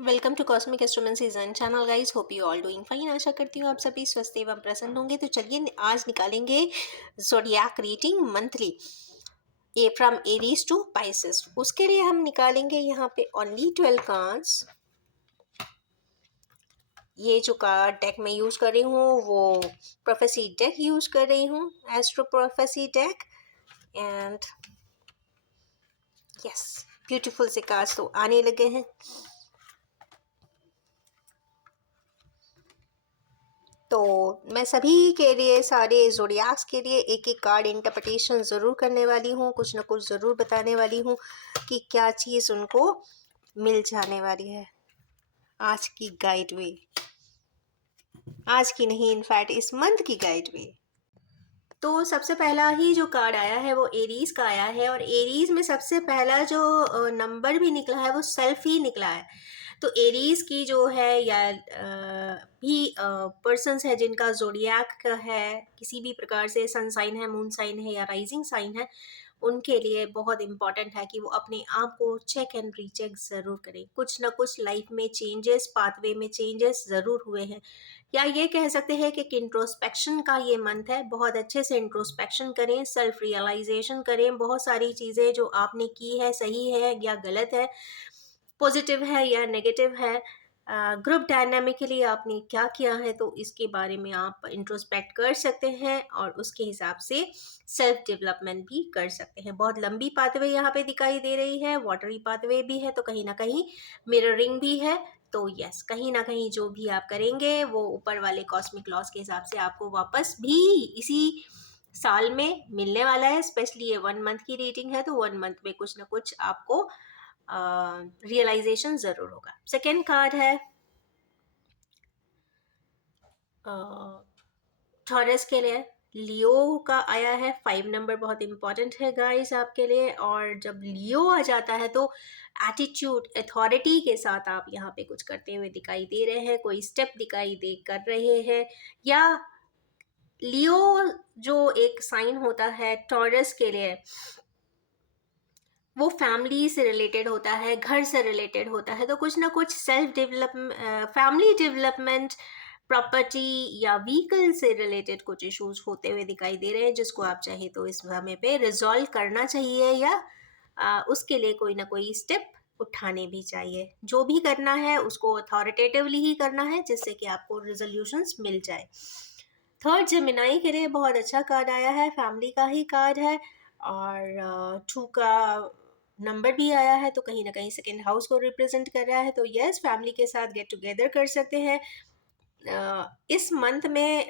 Welcome to cosmic astronomy season channel guys. Hope you all doing fine. आशा करती हूँ आप सभी स्वस्थ एवं प्रसन्न होंगे। तो चलिए आज निकालेंगे zodiac reading monthly a from Aries to Pisces. उसके लिए हम निकालेंगे यहाँ पे ओनली 12 कार्ड्स। ये जो कार्ड डेक में यूज कर रही हूँ वो प्रोफेसी डेक यूज कर रही हूँ, astro prophecy deck. And yes, beautiful से कार्ड्स तो आने लगे हैं। तो मैं सभी के लिए, सारे ज़ोडिएक्स के लिए एक एक कार्ड इंटरप्रिटेशन ज़रूर करने वाली हूँ, कुछ ना कुछ ज़रूर बताने वाली हूँ कि क्या चीज़ उनको मिल जाने वाली है आज की गाइड वे। आज की नहीं, इनफैक्ट इस मंथ की गाइड वे। तो सबसे पहला ही जो कार्ड आया है वो एरीज का आया है, और एरीज में सबसे पहला जो नंबर भी निकला है वो सेल्फ ही निकला है। तो एरीज की जो है या भी पर्सन्स है जिनका जोडिएक का है, किसी भी प्रकार से सन साइन है, मून साइन है या राइजिंग साइन है, उनके लिए बहुत इंपॉर्टेंट है कि वो अपने आप को चेक एंड रीचेक ज़रूर करें। कुछ ना कुछ लाइफ में चेंजेस, पाथवे में चेंजेस ज़रूर हुए हैं, या ये कह सकते हैं कि इंट्रोस्पेक्शन का ये मंथ है। बहुत अच्छे से इंट्रोस्पेक्शन करें, सेल्फ रियलाइजेशन करें। बहुत सारी चीज़ें जो आपने की है सही है या गलत है, पॉजिटिव है या नेगेटिव है, ग्रुप डायनामिक के लिए आपने क्या किया है, तो इसके बारे में आप इंट्रोस्पेक्ट कर सकते हैं और उसके हिसाब से सेल्फ डेवलपमेंट भी कर सकते हैं। बहुत लंबी पाथवे यहाँ पे दिखाई दे रही है, वाटरी पाथवे भी है, तो कहीं ना कहीं मिररिंग भी है। तो यस, कहीं ना कहीं जो भी आप करेंगे वो ऊपर वाले कॉस्मिक लॉस के हिसाब से आपको वापस भी इसी साल में मिलने वाला है। स्पेशली ये 1 मंथ की रीडिंग है, तो 1 मंथ में कुछ ना कुछ आपको रियलाइजेशन जरूर होगा। सेकेंड कार्ड है टॉरस के लिए, लियो का आया है। 5 नंबर बहुत इंपॉर्टेंट है गाइस आपके लिए। और जब लियो आ जाता है तो एटीट्यूड, अथॉरिटी के साथ आप यहाँ पे कुछ करते हुए दिखाई दे रहे हैं, कोई स्टेप दिखाई दे कर रहे हैं। या लियो जो एक साइन होता है टॉरस के लिए, वो फैमिली से रिलेटेड होता है, घर से रिलेटेड होता है। तो कुछ ना कुछ self development, family development, property या व्हीकल से रिलेटेड कुछ इश्यूज होते हुए दिखाई दे रहे हैं, जिसको आप चाहे तो इस समय पे रिजॉल्व करना चाहिए, या उसके लिए कोई ना कोई स्टेप उठाने भी चाहिए। जो भी करना है उसको अथॉरिटेटिवली ही करना है, जिससे कि आपको रिजोल्यूशंस मिल जाए। थर्ड जेमिनाई के लिए बहुत अच्छा कार्ड आया है, फैमिली का ही कार्ड है। और 2 का नंबर भी आया है, तो कहीं ना कहीं सेकेंड हाउस को रिप्रेजेंट कर रहा है। तो यस, फैमिली के साथ गेट टुगेदर कर सकते हैं इस मंथ में।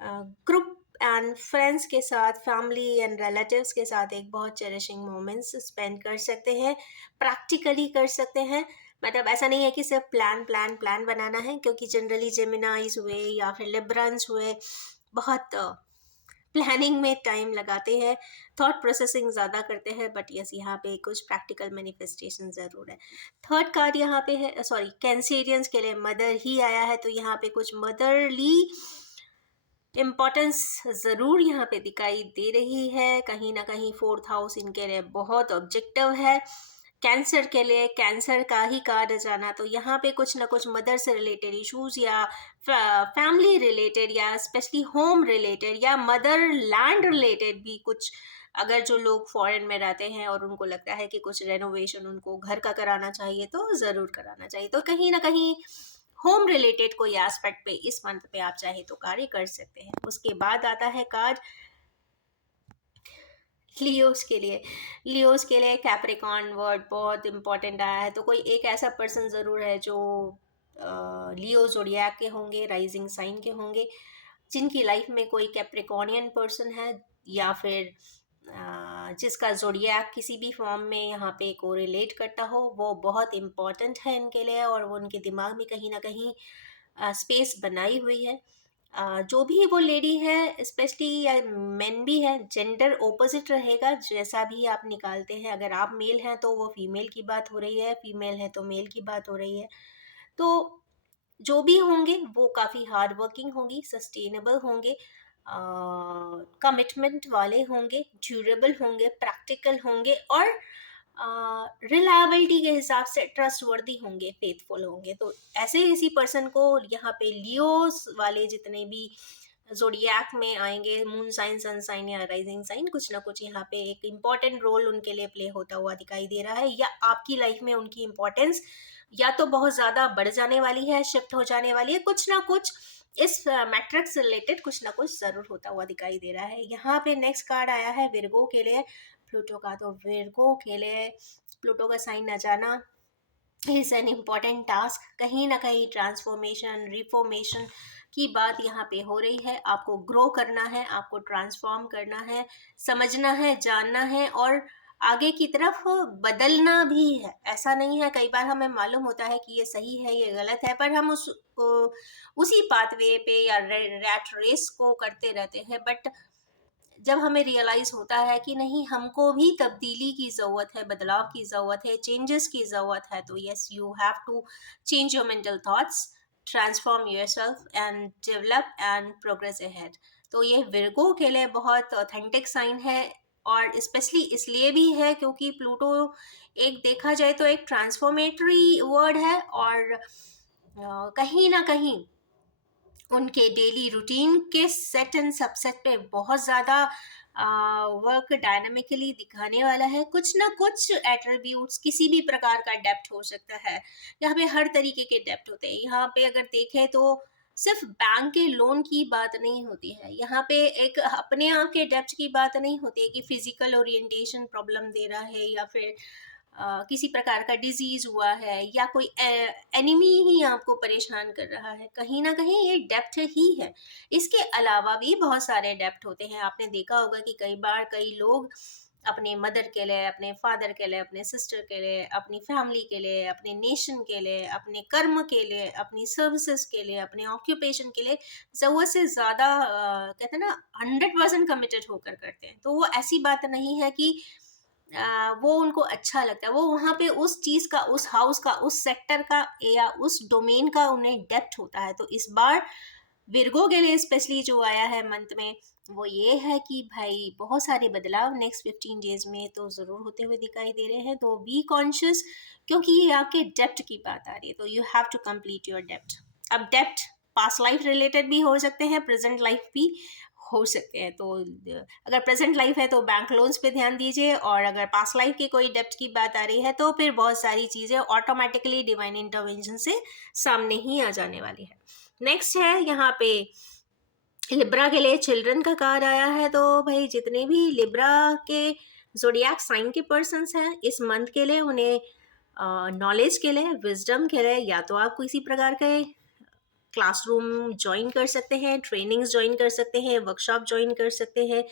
ग्रुप एंड फ्रेंड्स के साथ, फैमिली एंड रिलेटिव्स के साथ एक बहुत चेरिशिंग मोमेंट्स स्पेंड कर सकते हैं, प्रैक्टिकली कर सकते हैं। मतलब ऐसा नहीं है कि सिर्फ प्लान प्लान प्लान बनाना है, क्योंकि जनरली जेमिनाइज हुए या फिर लिब्रंस हुए बहुत प्लानिंग में टाइम लगाते हैं, थॉट प्रोसेसिंग ज़्यादा करते हैं। बट यस, यहाँ पे कुछ प्रैक्टिकल मैनिफेस्टेशन ज़रूर है। थर्ड कार्ड यहाँ पे है, सॉरी, कैंसेरियंस के लिए मदर ही आया है, तो यहाँ पे कुछ मदरली इम्पोर्टेंस ज़रूर यहाँ पे दिखाई दे रही है। कहीं ना कहीं 4th हाउस इनके लिए बहुत ऑब्जेक्टिव है। कैंसर के लिए कैंसर का ही कार्ड आ जाना, तो यहाँ पे कुछ ना कुछ मदर से रिलेटेड इश्यूज, या फैमिली रिलेटेड, या स्पेशली होम रिलेटेड, या मदर लैंड रिलेटेड भी कुछ। अगर जो लोग फॉरेन में रहते हैं और उनको लगता है कि कुछ रेनोवेशन उनको घर का कराना चाहिए, तो ज़रूर कराना चाहिए। तो कहीं ना कहीं होम रिलेटेड कोई एस्पेक्ट पे इस मंथ पे आप चाहे तो कार्य कर सकते हैं। उसके बाद आता है कार्ड लियोस के लिए। लियोस के लिए कैप्रिकॉर्न वर्ड बहुत इंपॉर्टेंट आया है। तो कोई एक ऐसा पर्सन ज़रूर है जो लियो जोडिएक के होंगे, राइजिंग साइन के होंगे, जिनकी लाइफ में कोई कैप्रिकॉर्नियन पर्सन है, या फिर जिसका जोडिएक किसी भी फॉर्म में यहाँ पे को रिलेट करता हो। वो बहुत इम्पॉर्टेंट है इनके लिए, और वो उनके दिमाग में कहीं ना कहीं स्पेस बनाई हुई है। जो भी वो लेडी है, स्पेशली या मेन भी है, जेंडर ओपोजिट रहेगा जैसा भी आप निकालते हैं। अगर आप मेल हैं तो वो फीमेल की बात हो रही है, फीमेल है तो मेल की बात हो रही है। तो जो भी होंगे वो काफ़ी हार्ड वर्किंग होंगी, सस्टेनेबल होंगे, कमिटमेंट वाले होंगे, ड्यूरेबल होंगे, प्रैक्टिकल होंगे, और रिलायबिलिटी के हिसाब से ट्रस्टवर्दी होंगे, फेथफुल होंगे। तो ऐसे किसी पर्सन को यहाँ पे लियोस वाले जितने भी ज़ोडिएक में आएंगे, मून साइन, सन साइन या राइजिंग साइन, कुछ ना कुछ यहाँ पे एक इम्पॉर्टेंट रोल उनके लिए प्ले होता हुआ दिखाई दे रहा है, या आपकी लाइफ में उनकी इम्पोर्टेंस या तो बहुत ज़्यादा बढ़ जाने वाली है, शिफ्ट हो जाने वाली है, कुछ ना कुछ इस मैट्रिक्स रिलेटेड कुछ ना कुछ ज़रूर होता हुआ दिखाई दे रहा है। यहाँ पे नेक्स्ट कार्ड आया है विर्गो के लिए प्लूटो का। तो विर्गो के लिए प्लूटो का साइन न जाना इज एन इम्पॉर्टेंट टास्क। कहीं ना कहीं ट्रांसफॉर्मेशन, रिफॉर्मेशन की बात यहाँ पे हो रही है। आपको ग्रो करना है, आपको ट्रांसफॉर्म करना है, समझना है, जानना है और आगे की तरफ बदलना भी है। ऐसा नहीं है, कई बार हमें मालूम होता है कि ये सही है, ये गलत है, पर हम उसी पाथवे पे या रैट रेस को करते रहते हैं। बट जब हमें रियलाइज होता है कि नहीं, हमको भी तब्दीली की ज़रूरत है, बदलाव की ज़रूरत है, चेंजेस की ज़रूरत है, तो yes, you have to change your mental thoughts, transform yourself and develop and progress ahead. तो ये विर्गो के लिए बहुत ऑथेंटिक साइन है, और स्पेशली इसलिए भी है क्योंकि प्लूटो एक, देखा जाए तो एक ट्रांसफॉर्मेटरी वर्ड है, और कहीं ना कहीं उनके डेली रूटीन के सेट एंड सबसेट पे बहुत ज़्यादा वर्क डायनामिकली दिखाने वाला है। कुछ ना कुछ एट्रीब्यूट्स, किसी भी प्रकार का डेप्थ हो सकता है, यहाँ पे हर तरीके के डेप्थ होते हैं। यहाँ पे अगर देखें तो सिर्फ बैंक के लोन की बात नहीं होती है, यहाँ पे एक अपने आप के डेप्थ की बात नहीं होती है कि फिजिकल ओरिएंटेशन प्रॉब्लम दे रहा है, या फिर किसी प्रकार का डिजीज हुआ है, या कोई एनिमी ही आपको परेशान कर रहा है। कहीं ना कहीं ये डेप्थ ही है। इसके अलावा भी बहुत सारे डेप्थ होते हैं। आपने देखा होगा कि कई बार कई लोग अपने मदर के लिए, अपने फादर के लिए, अपने सिस्टर के लिए, अपनी फैमिली के लिए, अपने नेशन के लिए, अपने कर्म के लिए, अपनी सर्विसेज के लिए, अपने ऑक्यूपेशन के लिए ज़रूरत से ज़्यादा कहते हैं ना 100% कमिटेड होकर करते हैं। तो वो ऐसी बात नहीं है कि वो उनको अच्छा लगता है, वो वहाँ पे उस चीज़ का, उस हाउस का, उस सेक्टर का या उस डोमेन का उन्हें डेप्थ होता है। तो इस बार विर्गो के लिए स्पेशली जो आया है मंथ में, वो ये है कि भाई बहुत सारे बदलाव नेक्स्ट 15 डेज में तो ज़रूर होते हुए दिखाई दे रहे हैं। तो बी कॉन्शियस, क्योंकि ये आपके डेप्थ की बात आ रही है, तो you have to complete your depth. अब डेप्थ पास्ट लाइफ रिलेटेड भी हो सकते हैं, प्रेजेंट लाइफ भी हो सकते हैं। तो अगर प्रेजेंट लाइफ है तो बैंक लोन्स पे ध्यान दीजिए, और अगर पास्ट लाइफ की कोई डेप्थ की बात आ रही है तो फिर बहुत सारी चीज़ें ऑटोमेटिकली डिवाइन इंटरवेंशन से सामने ही आ जाने वाली है। नेक्स्ट है यहाँ पे लिब्रा के लिए चिल्ड्रन का कार्ड आया है। तो भाई जितने भी लिब्रा के जोडियाक साइन के पर्सन्स हैं इस मंथ के लिए, उन्हें नॉलेज के लिए, विजडम के लिए, या तो आप किसी प्रकार के क्लासरूम ज्वाइन कर सकते हैं, ट्रेनिंग्स ज्वाइन कर सकते हैं, वर्कशॉप ज्वाइन कर सकते हैं,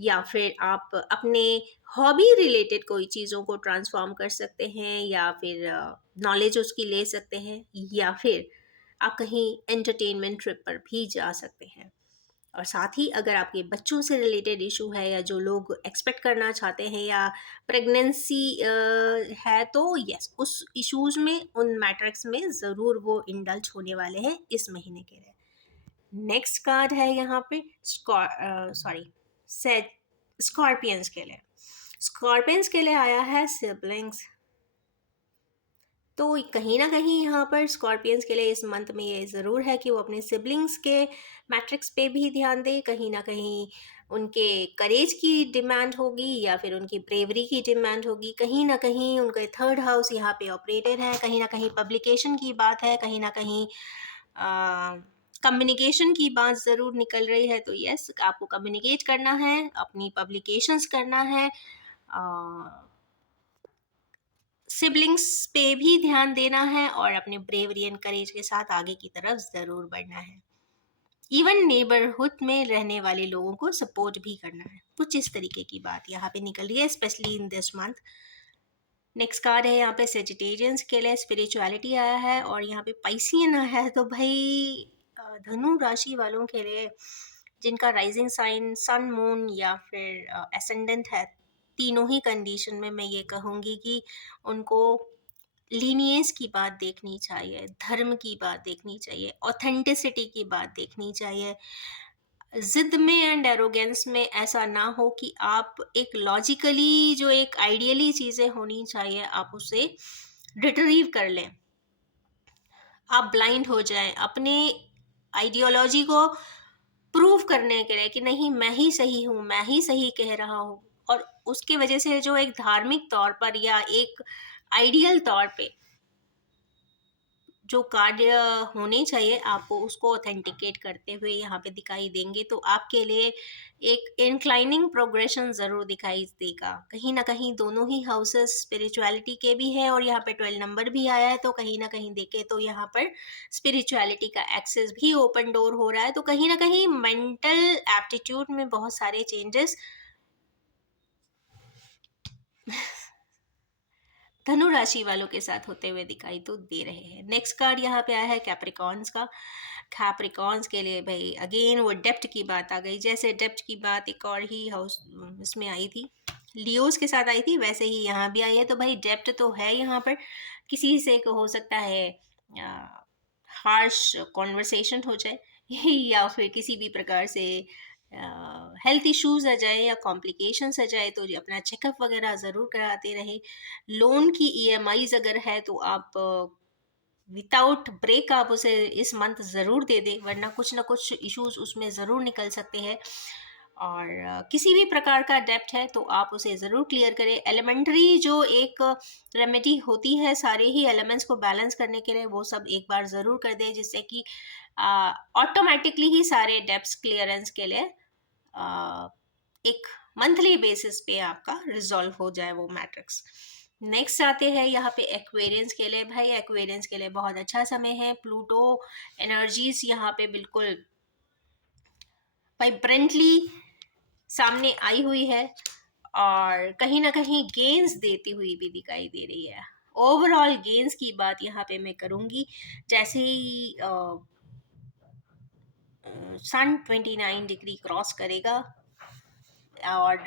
या फिर आप अपने हॉबी रिलेटेड कोई चीज़ों को ट्रांसफॉर्म कर सकते हैं, या फिर नॉलेज उसकी ले सकते हैं, या फिर आप कहीं एंटरटेनमेंट ट्रिप पर भी जा सकते हैं। और साथ ही अगर आपके बच्चों से रिलेटेड इशू है, या जो लोग एक्सपेक्ट करना चाहते हैं, या प्रेगनेंसी है, तो यस, उस इश्यूज में, उन मैट्रिक्स में ज़रूर वो इंडल्ज होने वाले हैं इस महीने के लिए। नेक्स्ट कार्ड है यहाँ पे स्कॉर्पियंस के लिए। स्कॉर्पियंस के लिए आया है सिबलिंग्स। तो कहीं ना कहीं यहाँ पर स्कॉर्पियंस के लिए इस मंथ में ये ज़रूर है कि वो अपने सिबलिंग्स के मैट्रिक्स पे भी ध्यान दे। कहीं ना कहीं उनके करेज की डिमांड होगी, या फिर उनकी ब्रेवरी की डिमांड होगी। कहीं ना कहीं उनके थर्ड हाउस यहाँ पे ऑपरेटेड है, कहीं ना कहीं पब्लिकेशन की बात है, कहीं ना कहीं कम्युनिकेशन की बात ज़रूर निकल रही है। तो यस, आपको कम्युनिकेट करना है, अपनी पब्लिकेशंस करना है, सिबलिंग्स पे भी ध्यान देना है, और अपने ब्रेवरी एंड करेज के साथ आगे की तरफ ज़रूर बढ़ना है। इवन नेबरहुड में रहने वाले लोगों को सपोर्ट भी करना है। कुछ इस तरीके की बात यहाँ पे निकल रही है, specially in this month. Next card है यहाँ पे सेजिटेरियंस के लिए स्पिरिचुअलिटी आया है, और यहाँ पे पाइसियन आया है। तो भाई धनु राशि वालों के लिए, जिनका राइजिंग साइन सन, मून या फिर एसेंडेंट है, तीनों ही कंडीशन में मैं ये कहूँगी कि उनको लीनियंस की बात देखनी चाहिए, धर्म की बात देखनी चाहिए, ऑथेंटिसिटी की बात देखनी चाहिए। ज़िद में एंड एरोगेंस में ऐसा ना हो कि आप एक लॉजिकली जो एक आइडियली चीज़ें होनी चाहिए आप उसे रिट्रीव कर लें, आप ब्लाइंड हो जाएं अपने आइडियोलॉजी को प्रूव करने के लिए कि नहीं मैं ही सही हूँ, मैं ही सही कह रहा हूँ, और उसके वजह से जो एक धार्मिक तौर पर या एक आइडियल तौर पे जो कार्य होने चाहिए आपको उसको ऑथेंटिकेट करते हुए यहाँ पे दिखाई देंगे, तो आपके लिए एक इंक्लाइनिंग प्रोग्रेशन ज़रूर दिखाई देगा। कहीं ना कहीं दोनों ही हाउसेस स्पिरिचुअलिटी के भी हैं और यहाँ पे 12 नंबर भी आया है, तो कहीं ना कहीं देखे तो यहाँ पर स्पिरिचुअलिटी का एक्सेस भी ओपन डोर हो रहा है, तो कहीं ना कहीं मेंटल एप्टीट्यूड में बहुत सारे चेंजेस धनु राशि वालों के साथ होते हुए दिखाई तो दे रहे हैं। नेक्स्ट कार्ड यहाँ पे आया है कैप्रिकॉन्स का। कैप्रिकॉन्स के लिए भाई अगेन वो डेप्थ की बात आ गई, जैसे डेप्थ की बात एक और ही हाउस इसमें आई थी, लियोस के साथ आई थी, वैसे ही यहाँ भी आई है। तो भाई डेप्थ तो है यहाँ पर, किसी से हो सकता है हार्श कॉन्वर्सेशन हो जाए या फिर किसी भी प्रकार से हेल्थ इश्यूज आ जाए या कॉम्प्लिकेशंस आ जाए, तो अपना चेकअप वगैरह ज़रूर कराते रहे। लोन की ईएमआईज अगर है तो आप विदाउट ब्रेक आप उसे इस मंथ ज़रूर दे दें, वरना कुछ ना कुछ इश्यूज उसमें ज़रूर निकल सकते हैं। और किसी भी प्रकार का डेप्ट है तो आप उसे ज़रूर क्लियर करें। एलिमेंट्री जो एक रेमेडी होती है सारे ही एलिमेंट्स को बैलेंस करने के लिए, वो सब एक बार ज़रूर कर दें, जिससे कि ऑटोमेटिकली ही सारे डेप्ट्स क्लियरेंस के लिए एक मंथली बेसिस पे आपका रिजॉल्व हो जाए वो मैट्रिक्स। नेक्स्ट आते हैं यहाँ पे एक्वेरियंस के लिए। भाई एक्वेरियंस के लिए बहुत अच्छा समय है, प्लूटो एनर्जीज यहाँ पे बिल्कुल वाइब्रेंटली सामने आई हुई है और कहीं ना कहीं गेन्स देती हुई भी दिखाई दे रही है। ओवरऑल गेन्स की बात यहाँ पे मैं करूँगी, जैसे ही सन 29 डिग्री क्रॉस करेगा और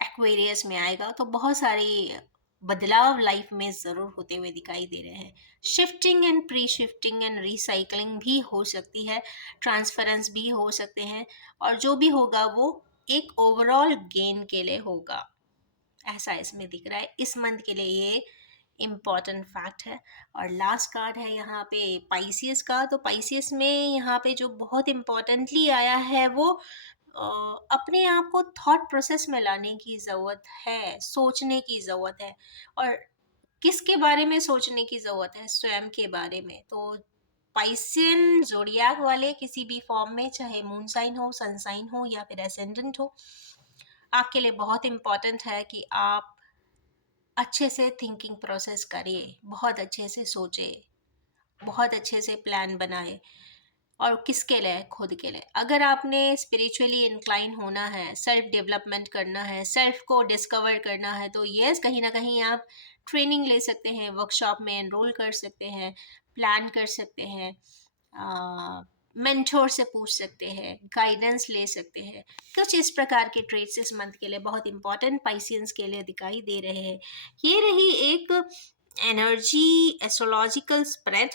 एक्वेरियस में आएगा तो बहुत सारे बदलाव लाइफ में ज़रूर होते हुए दिखाई दे रहे हैं। Shifting and pre shifting and recycling भी हो सकती है, ट्रांसफरेंस भी हो सकते हैं, और जो भी होगा वो एक ओवरऑल गेन के लिए होगा, ऐसा इसमें दिख रहा है। इस मंथ के लिए ये इम्पॉर्टेंट फैक्ट है। और लास्ट कार्ड है यहाँ पे पाइसियस का। तो पाइसियस में यहाँ पे जो बहुत इम्पोर्टेंटली आया है वो अपने आप को थॉट प्रोसेस में लाने की ज़रूरत है, सोचने की ज़रूरत है। और किसके बारे में सोचने की ज़रूरत है? स्वयं के बारे में। तो पाइसियन ज़ोडिएक वाले किसी भी फॉर्म में, चाहे मून साइन हो, सन साइन हो या फिर एसेंडेंट हो, आपके लिए बहुत इम्पॉर्टेंट है कि आप अच्छे से थिंकिंग प्रोसेस करिए, बहुत अच्छे से सोचे, बहुत अच्छे से प्लान बनाए। और किसके लिए? खुद के लिए। अगर आपने स्पिरिचुअली इंक्लाइन होना है, सेल्फ डेवलपमेंट करना है, सेल्फ को डिस्कवर करना है, तो यस कहीं ना कहीं आप ट्रेनिंग ले सकते हैं, वर्कशॉप में एनरोल कर सकते हैं, प्लान कर सकते हैं, मेंटोर से पूछ सकते हैं, गाइडेंस ले सकते हैं। कुछ इस प्रकार के ट्रेड्स इस मंथ के लिए बहुत इंपॉर्टेंट पाइसियंस के लिए दिखाई दे रहे हैं। ये रही एक energy astrological spread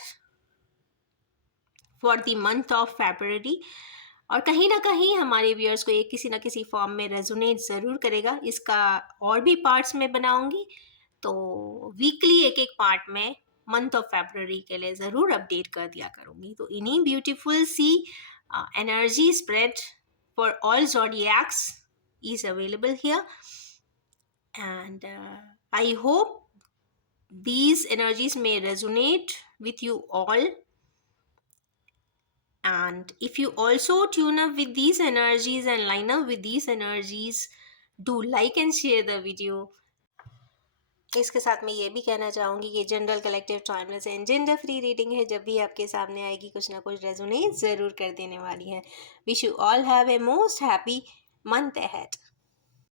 for the month of February, और कहीं ना कहीं हमारे व्यूअर्स को ये किसी ना किसी फॉर्म में रेजोनेट ज़रूर करेगा। इसका और भी पार्ट्स में बनाऊंगी, तो वीकली एक एक पार्ट में मंथ ऑफ फेब्रुअरी के लिए ज़रूर अपडेट कर दिया करूँगी। तो इन्हीं ब्यूटीफुल सी energy spread for all zodiacs is available here, and I hope these energies may resonate with you all. And if you also tune up with these energies and line up with these energies, do like and share the video. इसके साथ मैं ये भी कहना चाहूँगी कि general collective timeless and gender free reading है, जब भी आपके सामने आएगी कुछ ना कुछ रेजोनेट ज़रूर कर देने वाली है। Wish you all have a most happy month ahead.